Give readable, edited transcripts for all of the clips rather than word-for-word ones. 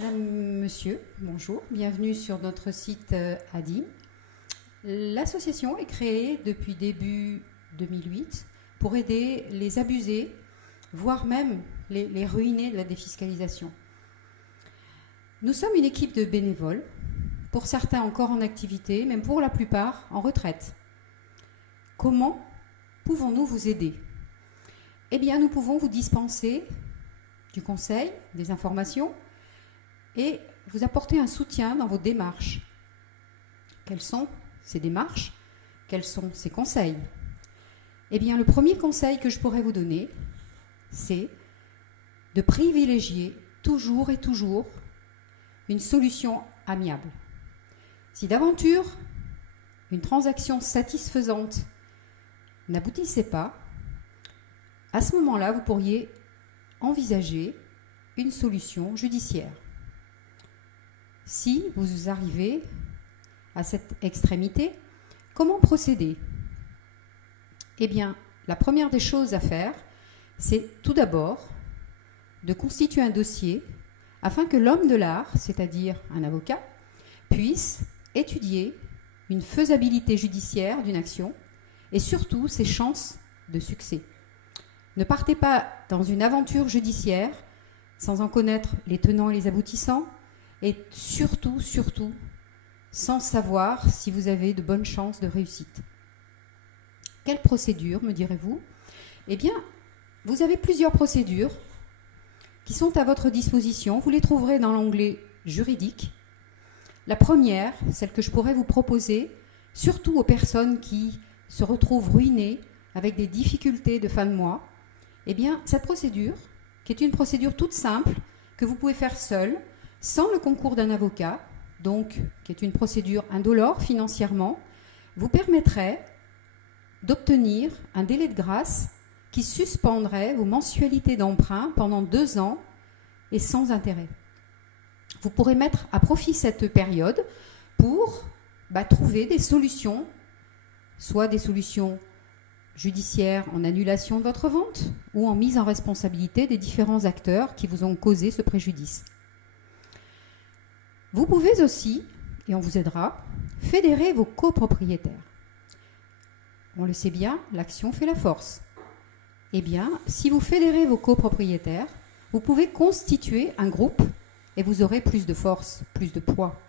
Madame, Monsieur, bonjour, bienvenue sur notre site ADIM. L'association est créée depuis début 2008 pour aider les abusés, voire même les ruinés de la défiscalisation. Nous sommes une équipe de bénévoles, pour certains encore en activité, même pour la plupart en retraite. Comment pouvons-nous vous aider? Eh bien, nous pouvons vous dispenser du conseil, des informations, et vous apporter un soutien dans vos démarches. Quelles sont ces démarches? Quels sont ces conseils? Eh bien, le premier conseil que je pourrais vous donner, c'est de privilégier toujours et toujours une solution amiable. Si d'aventure une transaction satisfaisante n'aboutissait pas, à ce moment-là, vous pourriez envisager une solution judiciaire. Si vous arrivez à cette extrémité, comment procéder? Eh bien, la première des choses à faire, c'est tout d'abord de constituer un dossier afin que l'homme de l'art, c'est-à-dire un avocat, puisse étudier une faisabilité judiciaire d'une action et surtout ses chances de succès. Ne partez pas dans une aventure judiciaire sans en connaître les tenants et les aboutissants et surtout, sans savoir si vous avez de bonnes chances de réussite. Quelle procédure, me direz-vous? Eh bien, vous avez plusieurs procédures qui sont à votre disposition. Vous les trouverez dans l'onglet juridique. La première, celle que je pourrais vous proposer, surtout aux personnes qui se retrouvent ruinées avec des difficultés de fin de mois, eh bien, cette procédure, qui est une procédure toute simple, que vous pouvez faire seul, sans le concours d'un avocat, donc qui est une procédure indolore financièrement, vous permettrait d'obtenir un délai de grâce qui suspendrait vos mensualités d'emprunt pendant 2 ans et sans intérêt. Vous pourrez mettre à profit cette période pour trouver des solutions, soit des solutions judiciaire en annulation de votre vente ou en mise en responsabilité des différents acteurs qui vous ont causé ce préjudice. Vous pouvez aussi, et on vous aidera, fédérer vos copropriétaires. On le sait bien, l'action fait la force. Eh bien, si vous fédérez vos copropriétaires, vous pouvez constituer un groupe et vous aurez plus de force, plus de poids.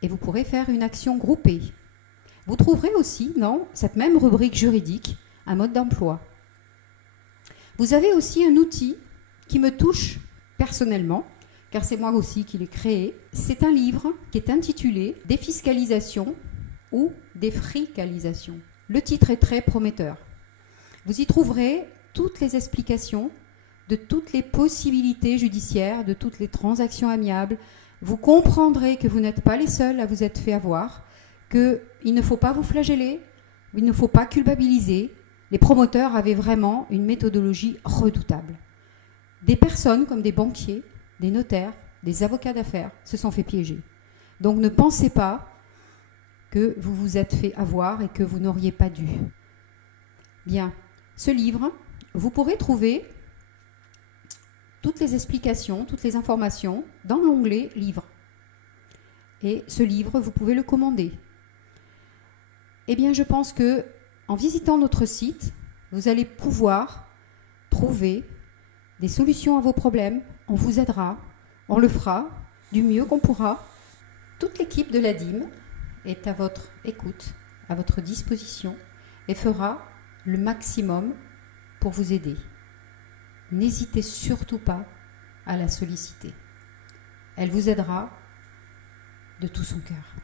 Et vous pourrez faire une action groupée. Vous trouverez aussi dans cette même rubrique juridique un mode d'emploi. Vous avez aussi un outil qui me touche personnellement, car c'est moi aussi qui l'ai créé. C'est un livre qui est intitulé « Défiscalisation » ou « Défricalisation ». Le titre est très prometteur. Vous y trouverez toutes les explications de toutes les possibilités judiciaires, de toutes les transactions amiables. Vous comprendrez que vous n'êtes pas les seuls à vous être fait avoir, qu'il ne faut pas vous flageller, il ne faut pas culpabiliser. Les promoteurs avaient vraiment une méthodologie redoutable. Des personnes comme des banquiers, des notaires, des avocats d'affaires se sont fait piéger. Donc ne pensez pas que vous vous êtes fait avoir et que vous n'auriez pas dû. Bien, ce livre, vous pourrez trouver toutes les explications, toutes les informations dans l'onglet « Livres ». Et ce livre, vous pouvez le commander. Eh bien, je pense que en visitant notre site, vous allez pouvoir trouver des solutions à vos problèmes. On vous aidera, on le fera du mieux qu'on pourra. Toute l'équipe de l'ADIM est à votre écoute, à votre disposition et fera le maximum pour vous aider. N'hésitez surtout pas à la solliciter. Elle vous aidera de tout son cœur.